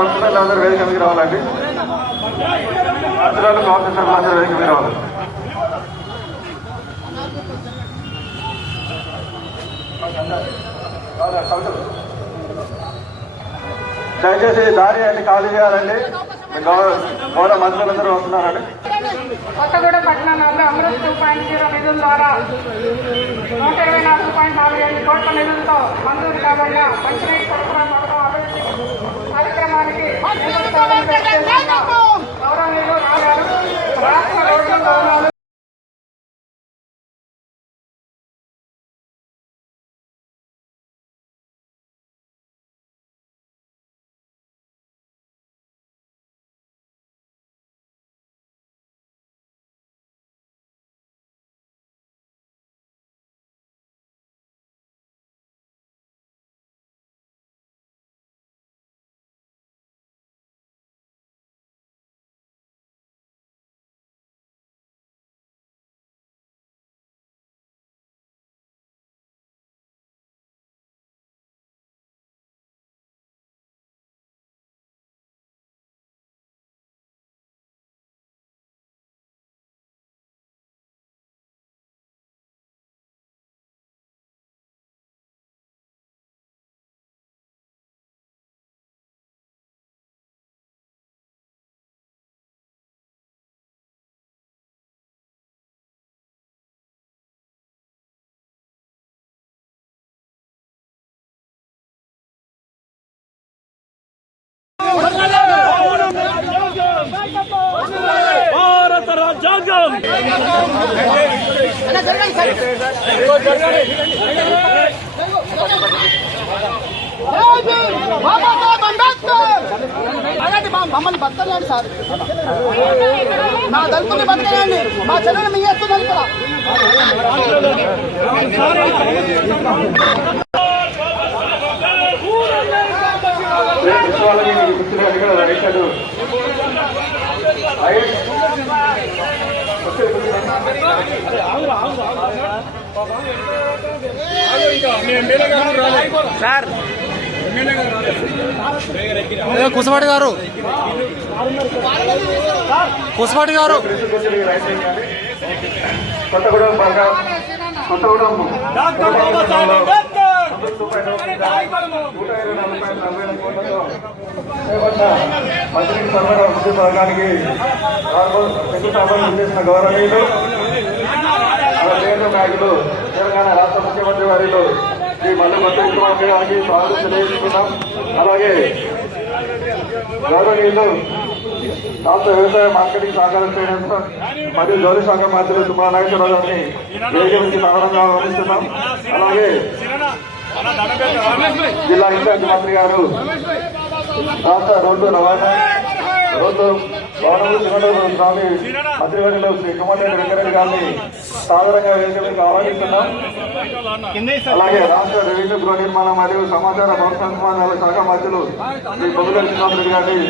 కౌన్సిలర్లు వేదిక మీదకి రావాలండి. కౌన్సిలర్లు కౌన్సిలర్లు అందరూ వేదిక మీద రావాలి. దయచేసి దారి అన్ని ఖాళీ చేయాలండి. గౌరవ మంత్రులందరూ వస్తున్నారండి. కొత్తగూడెం పట్టణంలో అమృత్ 2.0 నిధుల ద్వారా 124.45 కోట్ల నిధులతో మంజూరు కాబడిన మంచినీటి సరఫరా పథకం అభివృద్ధి కార్యక్రమానికి గౌరవనీయులు రాగారు రాష్ట్ర రోడ్ల భవనాలు భారత రాజ్యాంగం మమ్మల్ని బతకలేండి సార్, నా దళితుల్ని బతకలేండి, మా చెల్లెలు మీ ఎత్తు దళితుల సార్ కుసపాటి గారు కొత్తగూడెం డాక్టర్ బాబాసాహెబ్ అంబేద్కర్ మంత్రికి సర్వగా అభివృద్ధి పథకానికి శంకుస్థాపన చేసిన గౌరవనీయులు కేంద్ర నాయకులు తెలంగాణ రాష్ట్ర ముఖ్యమంత్రి వారిలో శ్రీ మల్లి ముఖ్యమంత్రి గారికి స్వాగతం తెలియజేస్తున్నాం. అలాగే గౌరవనీయులు రాష్ట్ర వ్యవసాయ మార్కెటింగ్ సహకార శ్రేణి మరియు జౌలి శాఖ మంత్రి తుమ్మల నాగేశ్వరరావు గారిని వేదిక నుంచి సాధారణంగా ఆహ్వానిస్తున్నాం. అలాగే జిల్లా ఇన్ఛార్జి మంత్రి గారు రాష్ట్ర రోడ్డు రవాణా రోడ్డు స్వామి మంత్రివర్యులు శ్రీ కుమారెడ్డి వెంకరెడ్డి గారిని సాధారణంగా వేదిక మీకు ఆహ్వానిస్తున్నాం. అలాగే రాష్ట్ర రెవెన్యూ గృహ నిర్మాణం మరియు సమాచార సంబంధాల శాఖ మంత్రులు శ్రీ పొంగులేటి శ్రీనివాసరెడ్డి గారిని